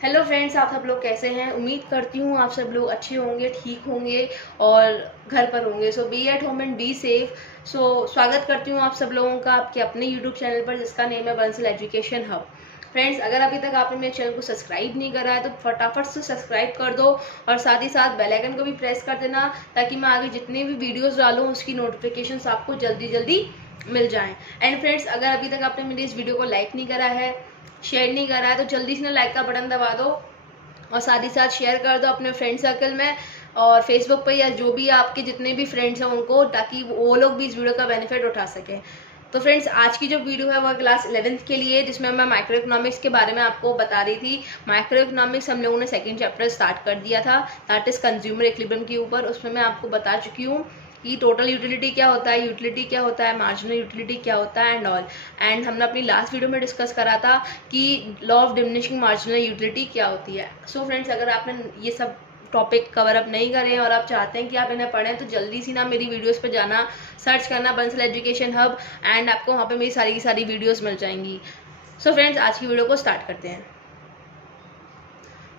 Hello friends, आप सब लोग कैसे हैं। उम्मीद करती हूँ आप सब लोग अच्छे होंगे, ठीक होंगे और घर पर होंगे। So be at home and be safe. स्वागत करती हूँ आप सब लोगों का आपके अपने यूट्यूब चैनल पर, जिसका नेम है बंसल एजुकेशन हब। फ्रेंड्स, अगर अभी तक आपने मेरे चैनल को सब्सक्राइब नहीं करा है तो फटाफट से सब्सक्राइब कर दो और साथ ही साथ बेल आइकन को भी प्रेस कर देना, ताकि मैं आगे जितने भी वीडियोस डालूँ उसकी नोटिफिकेशंस आपको जल्दी जल्दी मिल जाएं। एंड फ्रेंड्स, अगर अभी तक आपने मेरी इस वीडियो को लाइक नहीं करा है, शेयर नहीं करा है, तो जल्दी से ना लाइक का बटन दबा दो और साथ ही साथ शेयर कर दो अपने फ्रेंड सर्कल में और फेसबुक पे, या जो भी आपके जितने भी फ्रेंड्स हैं उनको, ताकि वो लोग भी इस वीडियो का बेनिफिट उठा सकें। तो फ्रेंड्स, आज की जो वीडियो है वह क्लास 11th के लिए, जिसमें मैं माइक्रो इकोनॉमिक्स के बारे में आपको बता रही थी। माइक्रो इकोनॉमिक्स हम लोगों ने सेकंड चैप्टर स्टार्ट कर दिया था, दैट इज कंज्यूमर इक्विलिब्रियम के ऊपर। उसमें मैं आपको बता चुकी हूँ कि टोटल यूटिलिटी क्या होता है, यूटिलिटी क्या होता है, मार्जिनल यूटिलिटी क्या होता है एंड ऑल। एंड हमने अपनी लास्ट वीडियो में डिस्कस करा था कि law of diminishing marginal utility क्या होती है। सो फ्रेंड्स, अगर आपने ये सब टॉपिक कवर अप नहीं करे हैं और आप चाहते हैं कि आप इन्हें पढ़ें, तो जल्दी सी ना मेरी वीडियोस पे जाना, सर्च करना बंसल एजुकेशन हब, एंड आपको वहाँ पे मेरी सारी की सारी वीडियोस मिल जाएंगी। सो फ्रेंड्स, आज की वीडियो को स्टार्ट करते हैं।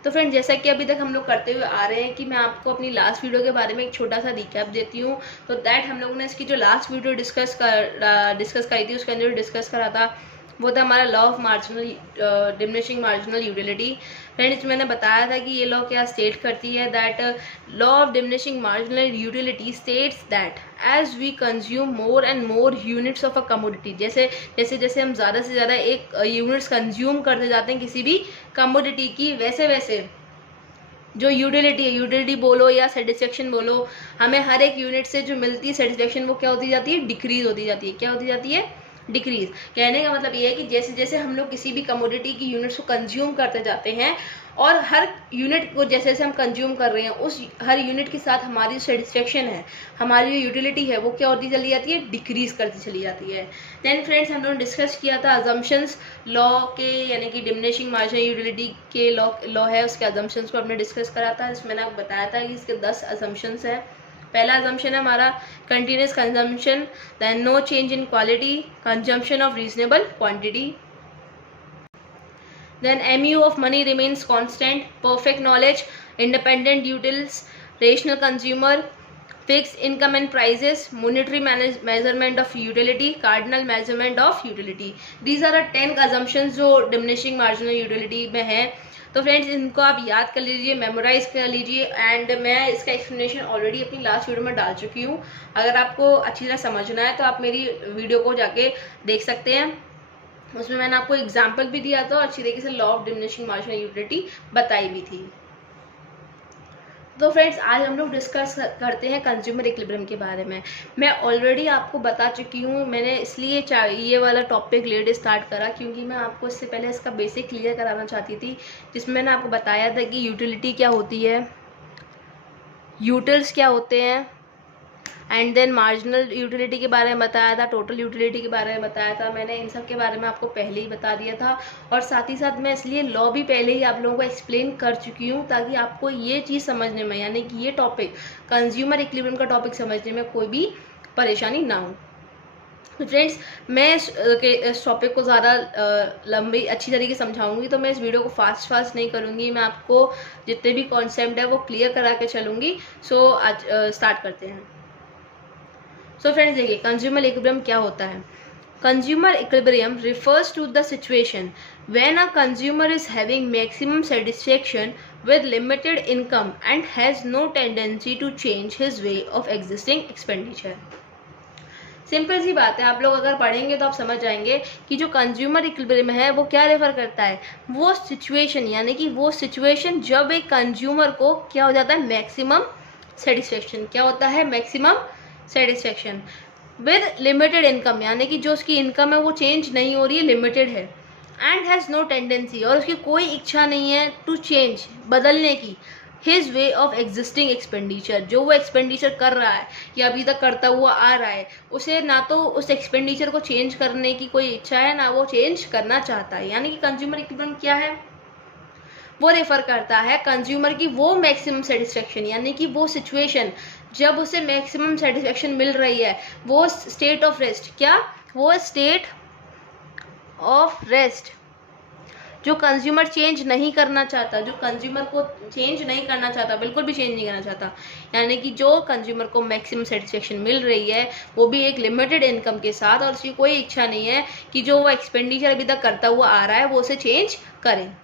तो फ्रेंड, जैसा कि अभी तक हम लोग करते हुए आ रहे हैं कि मैं आपको अपनी लास्ट वीडियो के बारे में एक छोटा सा रिकैप देती हूँ। तो दैट हम लोगों ने इसकी जो लास्ट वीडियो डिस्कस करी थी, उसके अंदर डिस्कस करा था वो था हमारा law of marginal diminishing marginal utility. Friends, मैंने बताया था कि ये लॉ क्या स्टेट करती है, that law of diminishing marginal utility states that as we consume more and more units of a commodity, जैसे जैसे जैसे हम ज़्यादा से ज़्यादा एक यूनिट्स कंज्यूम करते जाते हैं किसी भी कमोडिटी की, वैसे वैसे जो यूटिलिटी है, यूटिलिटी बोलो या सेटिस्फेक्शन बोलो, हमें हर एक यूनिट से जो मिलती है सेटिस्फेक्शन, वो क्या होती जाती है, डिक्रीज होती जाती है। क्या होती जाती है, डिक्रीज। कहने का मतलब ये है कि जैसे जैसे हम लोग किसी भी कमोडिटी की यूनिट्स को कंज्यूम करते जाते हैं और हर यूनिट को जैसे जैसे हम कंज्यूम कर रहे हैं, उस हर यूनिट के साथ हमारी सेटिस्फेक्शन है, हमारी जो यूटिलिटी है, वो क्या होती चली जाती है, डिक्रीज करती चली जाती है। देन फ्रेंड्स, हम लोगों ने डिस्कस किया था अजम्पशंस लॉ के, यानी कि डिमिनिशिंग मार्जिनल यूटिलिटी के लॉ है, उसके अजम्पशंस को हमने डिस्कस करा था। जिसमें मैंने आपको बताया था कि इसके 10 अजम्पशंस है। पहला अजम्पशन है हमारा continuous consumption, then no change in quality, consumption of reasonable quantity, then mu of money remains constant, perfect knowledge, independent utils, rational consumer, fixed income and prices, monetary measurement of utility, cardinal measurement of utility. These are the 10 assumptions जो diminishing marginal utility में है। तो friends, इनको आप याद कर लीजिए, memorise कर लीजिए, एंड मैं इसका एक्सप्लेनेशन ऑलरेडी अपनी लास्ट वीडियो में डाल चुकी हूँ। अगर आपको अच्छी तरह समझना है तो आप मेरी वीडियो को जाके देख सकते हैं। उसमें मैंने आपको एग्जाम्पल भी दिया था और अच्छी तरीके से law of diminishing marginal utility बताई भी थी। तो फ्रेंड्स, आज हम लोग डिस्कस करते हैं कंज्यूमर इक्विलिब्रियम के बारे में। मैं ऑलरेडी आपको बता चुकी हूँ, मैंने इसलिए ये वाला टॉपिक लेट स्टार्ट करा क्योंकि मैं आपको इससे पहले इसका बेसिक क्लियर कराना चाहती थी, जिसमें मैंने आपको बताया था कि यूटिलिटी क्या होती है, यूटिल्स क्या होते हैं, एंड देन मार्जिनल यूटिलिटी के बारे में बताया था, टोटल यूटिलिटी के बारे में बताया था। मैंने इन सब के बारे में आपको पहले ही बता दिया था और साथ ही साथ मैं इसलिए लॉ भी पहले ही आप लोगों को एक्सप्लेन कर चुकी हूँ, ताकि आपको ये चीज़ समझने में, यानी कि ये टॉपिक कंज्यूमर इक्विलिब्रियम का टॉपिक समझने में कोई भी परेशानी ना हो। तो फ्रेंड्स, मैं इस टॉपिक को ज़्यादा लंबी अच्छी तरीके से समझाऊंगी, तो मैं इस वीडियो को फास्ट नहीं करूँगी, मैं आपको जितने भी कॉन्सेप्ट है वो क्लियर करा के चलूँगी। सो आज स्टार्ट करते हैं। सो फ्रेंड्स, देखिए कंज्यूमर इक्विलिब्रियम क्या होता है। Consumer equilibrium refers to the situation when a consumer is having maximum satisfaction with limited income and has no tendency to change his way of existing expenditure. Simple सी बात है, आप लोग अगर पढ़ेंगे तो आप समझ जाएंगे कि जो कंज्यूमर इक्विलिब्रियम है वो क्या रेफर करता है, वो सिचुएशन, यानी कि वो सिचुएशन जब एक कंज्यूमर को क्या हो जाता है, मैक्सिमम सेटिस्फेक्शन। क्या होता है, maximum satisfaction with limited income, यानी कि जो उसकी इनकम है वो चेंज नहीं हो रही है, लिमिटेड है, एंड हैज़ नो टेंडेंसी, और उसकी कोई इच्छा नहीं है टू चेंज, बदलने की, his way of existing expenditure, जो वो एक्सपेंडिचर कर रहा है या अभी तक करता हुआ आ रहा है, उसे ना तो उस एक्सपेंडिचर को चेंज करने की कोई इच्छा है, ना वो चेंज करना चाहता है। यानी कि कंज्यूमर इक्विलिब्रियम क्या है, वो रेफर करता है कंज्यूमर की वो मैक्सिमम सेटिस्फेक्शन, यानी कि वो सिचुएशन जब उसे मैक्सिमम सेटिस्फेक्शन मिल रही है, वो स्टेट ऑफ रेस्ट, क्या, वो स्टेट ऑफ रेस्ट जो कंज्यूमर चेंज नहीं करना चाहता, जो कंज्यूमर को चेंज नहीं करना चाहता, बिल्कुल भी चेंज नहीं करना चाहता, यानी कि जो कंज्यूमर को मैक्सिमम सेटिस्फेक्शन मिल रही है वो भी एक लिमिटेड इनकम के साथ, और उसकी कोई इच्छा नहीं है कि जो वो एक्सपेंडिचर अभी तक करता हुआ आ रहा है वो उसे चेंज करें।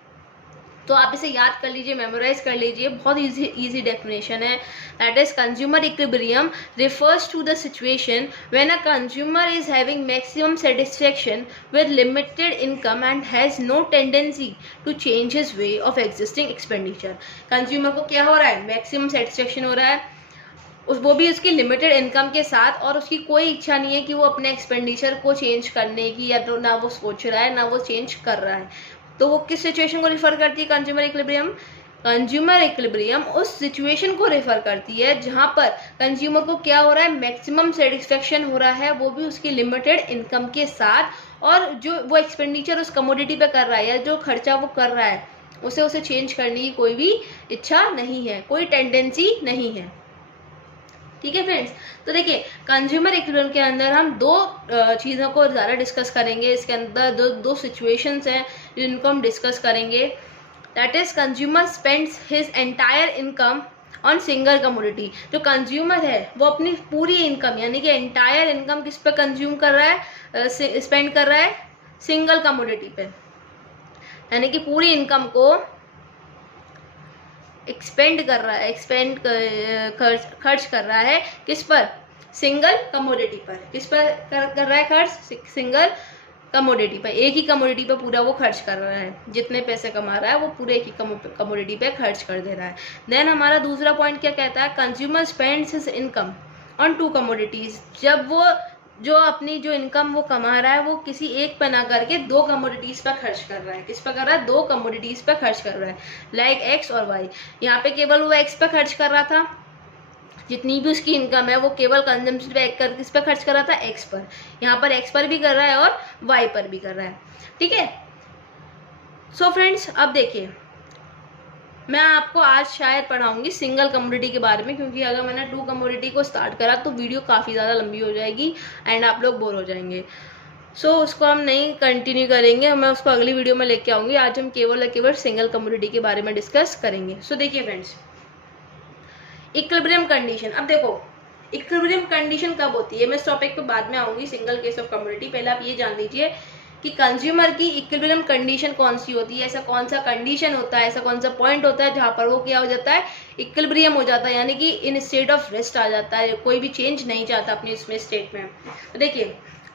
तो आप इसे याद कर लीजिए, मेमोराइज कर लीजिए, बहुत इजी डेफिनेशन है। That is consumer equilibrium refers to the situation when a consumer is having maximum satisfaction with limited income and has no tendency to change his way of existing expenditure. Consumer को क्या हो रहा है, maximum satisfaction हो रहा है, वो भी उसकी लिमिटेड इनकम के साथ, और उसकी कोई इच्छा नहीं है कि वो अपने एक्सपेंडिचर को चेंज करने की, या तो ना वो सोच रहा है ना वो चेंज कर रहा है। तो वो किस सिचुएशन को रिफर करती है, कंज्यूमर इक्विलिब्रियम? कंज्यूमर इक्विलिब्रियम उस सिचुएशन को रेफर करती है जहां पर कंज्यूमर को क्या हो रहा है, मैक्सिमम सेटिस्फेक्शन हो रहा है, वो भी उसकी लिमिटेड इनकम के साथ, और जो वो एक्सपेंडिचर उस कमोडिटी पे कर रहा है या जो खर्चा वो कर रहा है उसे चेंज करने की कोई भी इच्छा नहीं है, कोई टेंडेंसी नहीं है। ठीक है फ्रेंड्स, तो देखिए कंज्यूमर इक्विलिब्रियम के अंदर हम दो चीज़ों को ज़्यादा डिस्कस करेंगे। इसके अंदर दो सिचुएशंस हैं जिनको हम डिस्कस करेंगे। That is consumer spends his entire income on single commodity. जो कंज्यूमर है वो अपनी पूरी इनकम यानी कि एंटायर इनकम किस पे कंज्यूम कर रहा है, स्पेंड कर रहा है, सिंगल कमोडिटी पे, यानी कि पूरी इनकम को एक्सपेंड कर रहा है, खर्च कर रहा है किस पर, सिंगल कमोडिटी पर। किस पर कर रहा है खर्च, सिंगल कमोडिटी पर, एक ही कमोडिटी पर पूरा वो खर्च कर रहा है, जितने पैसे कमा रहा है वो पूरे एक ही कमोडिटी पे खर्च कर दे रहा है। देन हमारा दूसरा पॉइंट क्या कहता है, consumer spends his income on to commodities. जब वो जो अपनी जो इनकम वो कमा रहा है वो किसी एक पे ना करके दो कमोडिटीज पर खर्च कर रहा है। किस पर कर रहा है, दो कमोडिटीज पर खर्च कर रहा है, लाइक एक्स और वाई। यहाँ पे केवल वो एक्स पे खर्च कर रहा था, जितनी भी उसकी इनकम है वो केवल कंजम्पशन पे किस पे खर्च कर रहा था, एक्स पर। यहाँ पर एक्स पर भी कर रहा है और वाई पर भी कर रहा है। ठीक है, सो फ्रेंड्स अब देखिए मैं आपको आज शायद पढ़ाऊंगी सिंगल कमोडिटी के बारे में, क्योंकि अगर मैंने टू कमोडिटी को स्टार्ट करा तो वीडियो काफ़ी ज़्यादा लंबी हो जाएगी एंड आप लोग बोर हो जाएंगे। सो उसको हम नहीं कंटिन्यू करेंगे, मैं उसको अगली वीडियो में लेके आऊँगी। आज हम केवल सिंगल कमोडिटी के बारे में डिस्कस करेंगे। सो देखिए फ्रेंड्स, इक्विलिब्रियम कंडीशन। अब देखो इक्विलिब्रियम कंडीशन कब होती है, मैं इस टॉपिक पे बाद में आऊँगी, सिंगल केस ऑफ कमोडिटी। पहले आप ये जान लीजिए कि कंज्यूमर की इक्विलिब्रियम कंडीशन कौन सी होती है, ऐसा कौन सा कंडीशन होता है, ऐसा कौन सा पॉइंट होता है जहाँ पर वो क्या हो जाता है, इक्विलिब्रियम हो जाता है, यानी कि इन स्टेट ऑफ रेस्ट आ जाता है, कोई भी चेंज नहीं चाहता अपनी इसमें स्टेट में। तो देखिए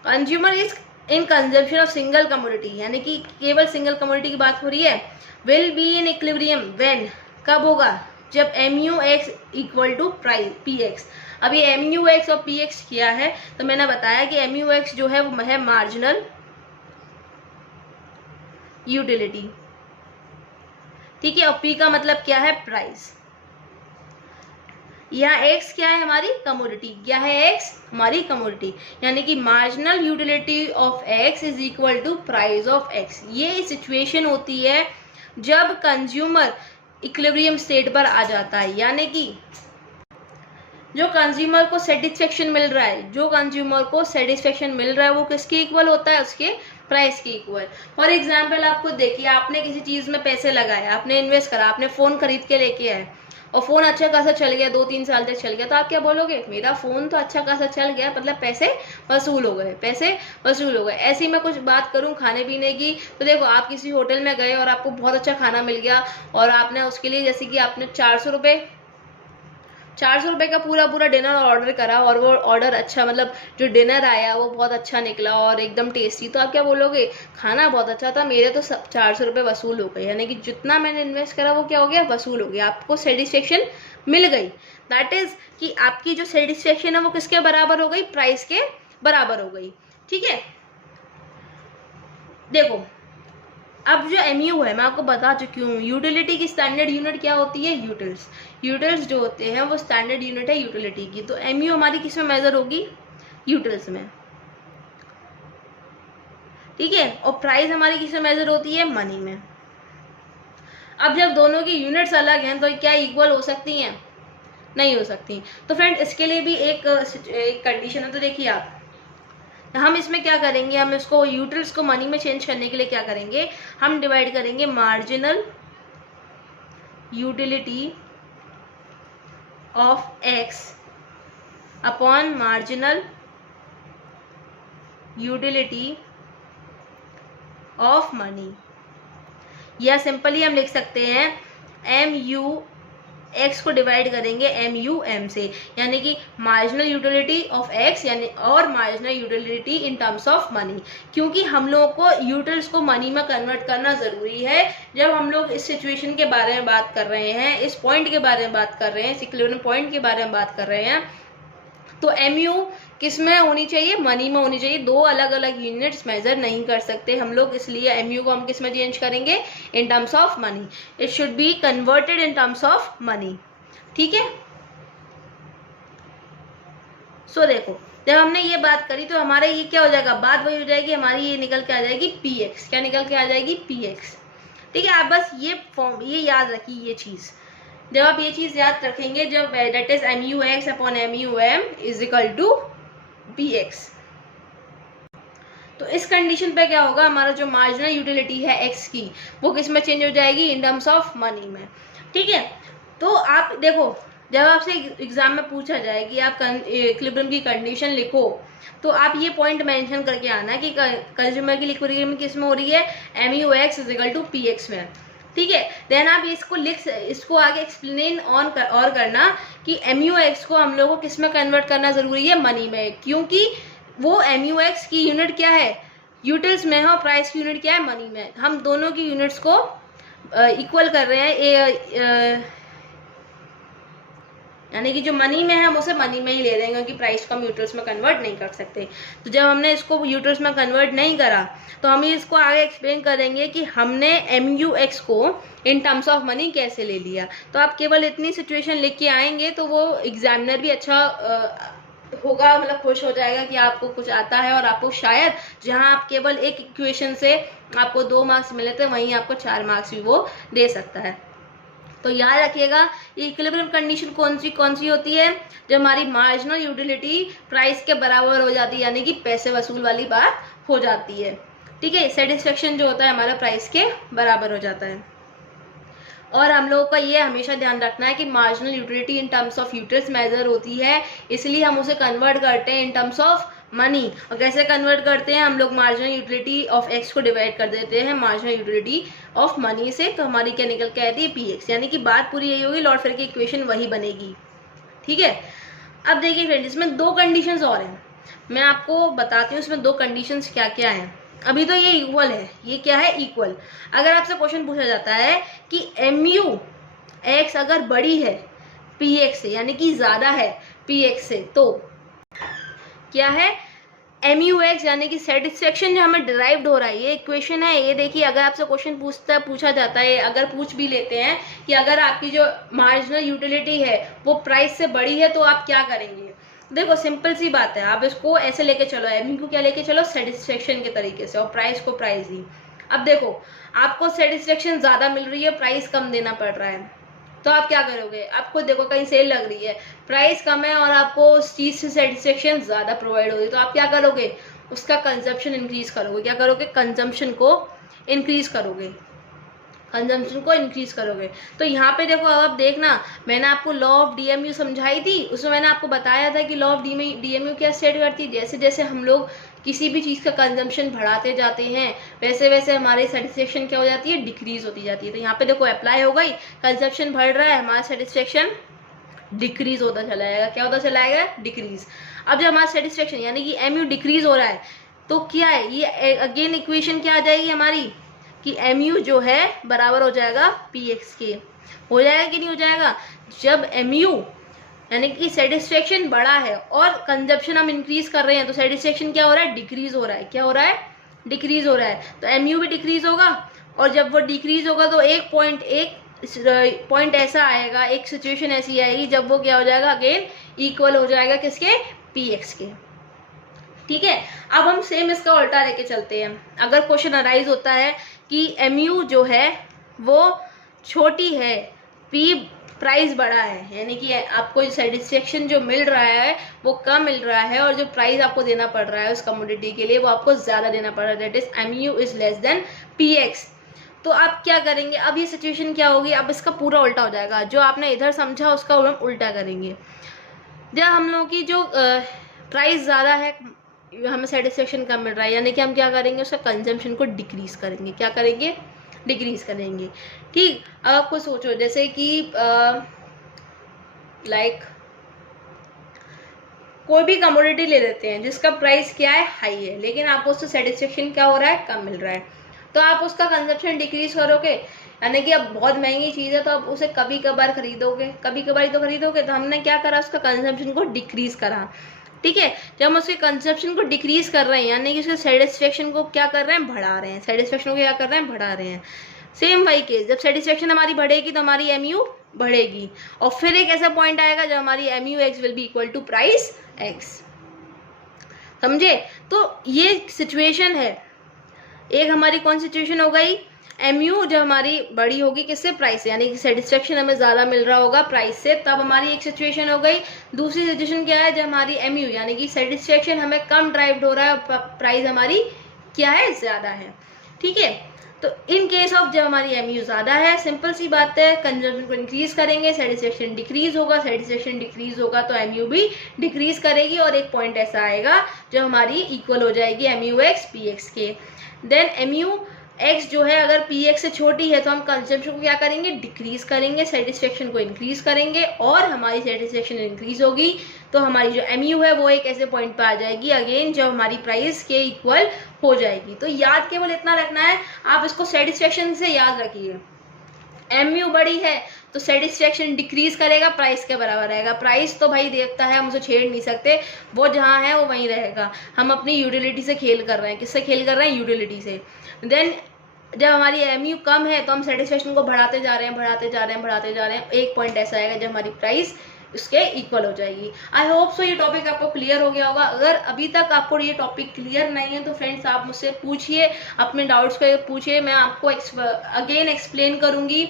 consumer is in consumption of single commodity, यानी कि केवल सिंगल कमोडिटी की बात हो रही है। Will be in equilibrium when, कब होगा, जब MUX इक्वल टू PX। अब ये MUX और PX किया है तो मैंने बताया कि MUX जो है वो है मार्जिनल यूटिलिटी, ठीक है, और P का मतलब क्या है, प्राइस। यहाँ X क्या है, हमारी कमोडिटी। क्या है X, हमारी कमोडिटी, यानी कि marginal utility of X is equal to price of X। ये सिचुएशन होती है जब कंज्यूमर इक्विलिब्रियम स्टेट पर आ जाता है, यानी कि जो कंज्यूमर को सेटिस्फेक्शन मिल रहा है, जो कंज्यूमर को सेटिस्फेक्शन मिल रहा है वो किसके इक्वल होता है, उसके प्राइस के इक्वल। फॉर एग्जाम्पल आपको देखिए, आपने किसी चीज़ में पैसे लगाए, आपने इन्वेस्ट करा, आपने फ़ोन खरीद के लेके आए और फ़ोन अच्छा खासा चल गया, 2-3 साल तक चल गया, तो आप क्या बोलोगे, मेरा फ़ोन तो अच्छा खासा चल गया, मतलब पैसे वसूल हो गए, पैसे वसूल हो गए। ऐसी मैं कुछ बात करूं खाने पीने की, तो देखो आप किसी होटल में गए और आपको बहुत अच्छा खाना मिल गया और आपने उसके लिए जैसे कि आपने 400 रुपये का पूरा डिनर ऑर्डर करा और वो ऑर्डर अच्छा, मतलब जो डिनर आया वो बहुत अच्छा निकला और एकदम टेस्टी, तो आप क्या बोलोगे, खाना बहुत अच्छा था, मेरे तो 400 रुपये वसूल हो गए, यानी कि जितना मैंने इन्वेस्ट करा वो क्या हो गया, वसूल हो गया, आपको सेटिस्फेक्शन मिल गई। दैट इज कि आपकी जो सेटिस्फेक्शन है वो किसके बराबर हो गई, प्राइस के बराबर हो गई। ठीक है, देखो अब जो MU है मैं आपको बता चुकी हूँ, यूटिलिटी की स्टैंडर्ड यूनिट क्या होती है, यूटिल्स। यूटिल्स जो होते हैं वो स्टैंडर्ड यूनिट है यूटिलिटी की, तो MU हमारी किस में मेजर होगी, यूटिल्स में। ठीक है, और प्राइस हमारी किस में मेजर होती है, मनी में। अब जब दोनों की यूनिट्स अलग हैं तो क्या इक्वल हो सकती हैं, नहीं हो सकती। तो फ्रेंड इसके लिए भी एक कंडीशन है, तो देखिए आप हम इसमें क्या करेंगे, हम इसको यूटिल्स को मनी में चेंज करने के लिए क्या करेंगे, हम डिवाइड करेंगे marginal utility of x upon marginal utility of money, या सिंपली हम लिख सकते हैं एम यू एक्स को डिवाइड करेंगे एम यू एम से, यानी कि मार्जिनल यूटिलिटी ऑफ एक्स यानी और marginal utility in terms of money, क्योंकि हम लोगों को यूटिल्स को मनी में कन्वर्ट करना ज़रूरी है जब हम लोग इस सिचुएशन के बारे में बात कर रहे हैं, इस पॉइंट के बारे में बात कर रहे हैं, इस इक्विलिब्रियम पॉइंट के बारे में बात कर रहे हैं। तो एम यू किस में होनी चाहिए, मनी में होनी चाहिए। दो अलग अलग यूनिट्स मेजर नहीं कर सकते हम लोग, इसलिए एम यू को हम किस में चेंज करेंगे, इन terms of money. It should be converted in terms of money, ठीक है। सो देखो, जब हमने ये बात करी तो हमारे ये क्या हो जाएगा, बात वही हो जाएगी हमारी, ये निकल के आ जाएगी पी एक्स। क्या निकल के आ जाएगी, पी एक्स, ठीक है। आप बस ये फॉर्म ये याद रखिए, ये चीज़ जब आप ये चीज़ याद रखेंगे, जब that is M U X upon M U M is equal to P X, तो इस कंडीशन पे क्या होगा, हमारा जो मार्जिनल यूटिलिटी है एक्स की वो किस में चेंज हो जाएगी, इन टर्म्स ऑफ मनी में, ठीक है। तो आप देखो, जब आपसे एग्जाम में पूछा जाए कि आप इक्विलिब्रियम की कंडीशन लिखो, तो आप ये पॉइंट मेंशन करके आना कि कंज्यूमर की इक्विलिब्रियम किस में हो रही है, M U X is equal to P X में, ठीक है। देन आप इसको आगे एक्सप्लेन और करना कि एम यू एक्स को हम लोगों को किस में कन्वर्ट करना जरूरी है, मनी में, क्योंकि वो एम यू एक्स की यूनिट क्या है, यूटिल्स में है, और प्राइस की यूनिट क्या है, मनी में। हम दोनों की यूनिट्स को इक्वल कर रहे हैं, यानी कि जो मनी में है हम उसे मनी में ही ले रहे हैं, क्योंकि प्राइस को हम यूटिल्स में कन्वर्ट नहीं कर सकते। तो जब हमने इसको यूटिल्स में कन्वर्ट नहीं करा, तो हम इसको आगे एक्सप्लेन करेंगे कि हमने एम यू एक्स को इन टर्म्स ऑफ मनी कैसे ले लिया। तो आप केवल इतनी सिचुएशन लिख के आएंगे तो वो एग्जामिनर भी अच्छा होगा, मतलब खुश हो जाएगा कि आपको कुछ आता है, और आपको शायद जहां आप केवल एक इक्वेशन से आपको 2 मार्क्स मिले थे, वहीं आपको 4 मार्क्स भी वो दे सकता है। तो याद रखिएगा, ये इक्विलिब्रियम कंडीशन कौन सी होती है, जब हमारी मार्जिनल यूटिलिटी प्राइस के बराबर हो जाती है, यानी कि पैसे वसूल वाली बात हो जाती है, ठीक है। सेटिस्फेक्शन जो होता है हमारा प्राइस के बराबर हो जाता है। और हम लोगों का ये हमेशा ध्यान रखना है कि marginal utility in terms of utils measure होती है, इसलिए हम उसे कन्वर्ट करते हैं इन टर्म्स ऑफ मनी। और कैसे कन्वर्ट करते हैं, हम लोग मार्जिनल यूटिलिटी ऑफ एक्स को डिवाइड कर देते हैं मार्जिनल यूटिलिटी ऑफ मनी से, तो हमारी क्या निकल के आती है, पी एक्स, यानी कि बात पूरी यही होगी, लॉर्ड फेयर की इक्वेशन वही बनेगी, ठीक है। अब देखिए फ्रेंड्स, इसमें 2 कंडीशंस और हैं, मैं आपको बताती हूँ इसमें 2 कंडीशंस क्या क्या हैं। अभी तो ये इक्वल है, ये क्या है, इक्वल। अगर आपसे क्वेश्चन पूछा जाता है कि एम यू एक्स अगर बड़ी है पी एक्स से, यानी कि ज्यादा है पी एक्स से, तो क्या है, एम यू एक्स, यानी कि सेटिस्फेक्शन जो हमें डिराइव्ड हो रहा है, ये इक्वेशन है। ये देखिए, अगर आपसे क्वेश्चन पूछा जाता है, अगर पूछ भी लेते हैं कि अगर आपकी जो मार्जिनल यूटिलिटी है वो प्राइस से बड़ी है तो आप क्या करेंगे। देखो सिंपल सी बात है, आप इसको ऐसे लेके चलो, एम यू को क्या लेके चलो, सेटिस्फेक्शन के तरीके से, और प्राइस को प्राइस ही। अब देखो, आपको सेटिस्फेक्शन ज्यादा मिल रही है, प्राइस कम देना पड़ रहा है, तो आप क्या करोगे, आपको देखो कहीं सेल लग रही है, प्राइस कम है और आपको उस चीज से सेटिस्फेक्शन ज्यादा प्रोवाइड हो रही है, तो आप क्या करोगे, उसका कंजम्पशन इंक्रीज करोगे। क्या करोगे, कंजम्पशन को इंक्रीज करोगे, कंजम्पशन को इंक्रीज करोगे। तो यहाँ पे देखो, अब आप देखना, मैंने आपको लॉ ऑफ डीएमयू समझाई थी, उसमें मैंने आपको बताया था कि लॉ ऑफ डीएमयू क्या स्टेट करती है, जैसे जैसे हम लोग किसी भी चीज़ का कंजम्पशन बढ़ाते जाते हैं, वैसे वैसे हमारी सेटिस्फेक्शन क्या हो जाती है, डिक्रीज होती जाती है। तो यहाँ पे देखो अप्लाई हो गई, कंजम्पशन बढ़ रहा है, हमारा सेटिस्फेक्शन डिक्रीज होता चला जाएगा। क्या होता चला जाएगा, डिक्रीज। अब जब हमारा सेटिस्फेक्शन यानी कि एम यू डिक्रीज हो रहा है, तो क्या है, ये अगेन इक्वेशन क्या आ जाएगी हमारी, कि एम यू जो है बराबर हो जाएगा पी एक्स के। हो जाएगा कि नहीं हो जाएगा, जब एम यू यानी कि सेटिस्फेक्शन बड़ा है और कंजप्शन हम इंक्रीज कर रहे हैं, तो सेटिस्फेक्शन क्या हो रहा है, डिक्रीज हो रहा है। क्या हो रहा है, डिक्रीज हो रहा है। तो एम यू भी डिक्रीज होगा, और जब वो डिक्रीज होगा तो एक पॉइंट ऐसा आएगा, एक सिचुएशन ऐसी आएगी जब वो क्या हो जाएगा, अगेन इक्वल हो जाएगा किसके, पी एक्स के, ठीक है। अब हम सेम इसका उल्टा लेके चलते हैं। अगर क्वेश्चन अराइज होता है कि एम यू जो है वो छोटी है पी प्राइस बढ़ा है, यानी कि आपको सेटिस्फेक्शन जो मिल रहा है वो कम मिल रहा है, और जो प्राइस आपको देना पड़ रहा है उस कमोडिटी के लिए वो आपको ज़्यादा देना पड़ रहा है, that is MU is less than PX। तो आप क्या करेंगे, अब ये सिचुएशन क्या होगी, अब इसका पूरा उल्टा हो जाएगा, जो आपने इधर समझा उसका हम उल्टा करेंगे। जब हम लोगों की जो प्राइस ज़्यादा है, हमें सेटिस्फेक्शन कम मिल रहा है, यानी कि हम क्या करेंगे, उसका कंजम्पशन को डिक्रीज करेंगे। क्या करेंगे, डिक्रीज करेंगे। ठीक, अब आपको सोचो जैसे कि लाइक कोई भी कमोडिटी ले लेते हैं जिसका प्राइस क्या है, हाई है, लेकिन आपको उससे सेटिस्फेक्शन क्या हो रहा है, कम मिल रहा है, तो आप उसका कंजप्शन डिक्रीज करोगे, यानी कि अब बहुत महंगी चीज़ है तो आप उसे कभी कभार खरीदोगे, कभी कभार ही तो खरीदोगे। तो हमने क्या करा, उसका कंजप्शन को डिक्रीज करा। ठीक है, जब हम उसके कंजप्शन को डिक्रीज कर रहे हैं, यानी कि उसके सेटिस्फेक्शन को क्या कर रहे हैं, बढ़ा रहे हैं, सेटिस्फेक्शन को क्या कर रहे हैं, बढ़ा रहे हैं। सेम वही केस, जब सेटिस्फेक्शन हमारी बढ़ेगी तो हमारी MU बढ़ेगी, और फिर एक ऐसा पॉइंट आएगा जब हमारी MUX will be equal to price X। समझे? तो ये सिचुएशन है, एक हमारी कौन सिचुएशन हो गई, MU जब हमारी बड़ी होगी किससे, प्राइस से, यानी कि सेटिस्फेक्शन हमें ज़्यादा मिल रहा होगा प्राइस से, तब हमारी एक सिचुएशन हो गई। दूसरी सिचुएशन क्या है, जब हमारी MU यानी कि सेटिस्फेक्शन हमें कम ड्राइव हो रहा है और प्राइस हमारी क्या है, ज़्यादा है। ठीक है, तो इन केस ऑफ जब हमारी MU ज़्यादा है, सिंपल सी बात है, कंजम्पशन को इंक्रीज करेंगे, सेटिस्फेक्शन डिक्रीज होगा, सेटिस्फेक्शन डिक्रीज होगा तो MU भी डिक्रीज करेगी, और एक पॉइंट ऐसा आएगा जो हमारी इक्वल हो जाएगी MUX PX के। देन MUX जो है अगर PX से छोटी है तो हम कंजम्पशन को क्या करेंगे, डिक्रीज करेंगे, सेटिस्फेक्शन को इंक्रीज करेंगे, और हमारी सेटिस्फेक्शन इंक्रीज होगी तो हमारी जो MU है वो एक ऐसे पॉइंट पे आ जाएगी अगेन जब हमारी प्राइस के इक्वल हो जाएगी। तो याद केवल इतना रखना है, आप इसको सेटिस्फेक्शन से याद रखिए। MU बड़ी है तो सेटिस्फेक्शन डिक्रीज करेगा, प्राइस के बराबर रहेगा। प्राइस तो भाई देखता है, हम उसे छेड़ नहीं सकते, वो जहाँ है वो वहीं रहेगा। हम अपनी यूटिलिटी से खेल कर रहे हैं, किससे खेल कर रहे हैं, यूटिलिटी से। देन जब हमारी MU कम है तो हम सेटिस्फेक्शन को बढ़ाते जा रहे हैं, बढ़ाते जा रहे हैं, बढ़ाते जा रहे हैं, एक पॉइंट ऐसा आएगा जब हमारी प्राइस उसके इक्वल हो जाएगी। आई होप सो ये टॉपिक आपको क्लियर हो गया होगा। अगर अभी तक आपको ये टॉपिक क्लियर नहीं है तो फ्रेंड्स आप मुझसे पूछिए, अपने डाउट्स को पूछिए, मैं आपको अगेन एक्सप्लेन करूंगी,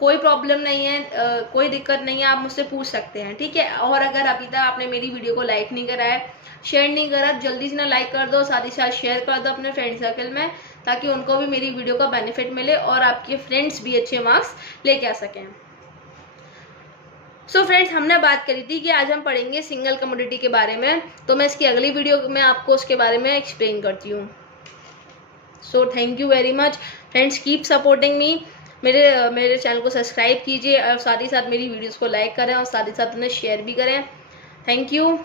कोई प्रॉब्लम नहीं है, कोई दिक्कत नहीं है, आप मुझसे पूछ सकते हैं। ठीक है, और अगर अभी तक आपने मेरी वीडियो को लाइक नहीं करा है, शेयर नहीं करा, जल्दी से ना लाइक कर दो, साथ ही साथ शेयर कर दो अपने फ्रेंड सर्कल में, ताकि उनको भी मेरी वीडियो का बेनिफिट मिले और आपके फ्रेंड्स भी अच्छे मार्क्स लेके आ सकें। सो फ्रेंड्स, हमने बात करी थी कि आज हम पढ़ेंगे सिंगल कमोडिटी के बारे में, तो मैं इसकी अगली वीडियो में आपको उसके बारे में एक्सप्लेन करती हूँ। So thank you very much friends, keep supporting me. मेरे चैनल को सब्सक्राइब कीजिए और साथ ही साथ मेरी वीडियोस को लाइक करें और साथ ही साथ उन्हें शेयर भी करें। Thank you.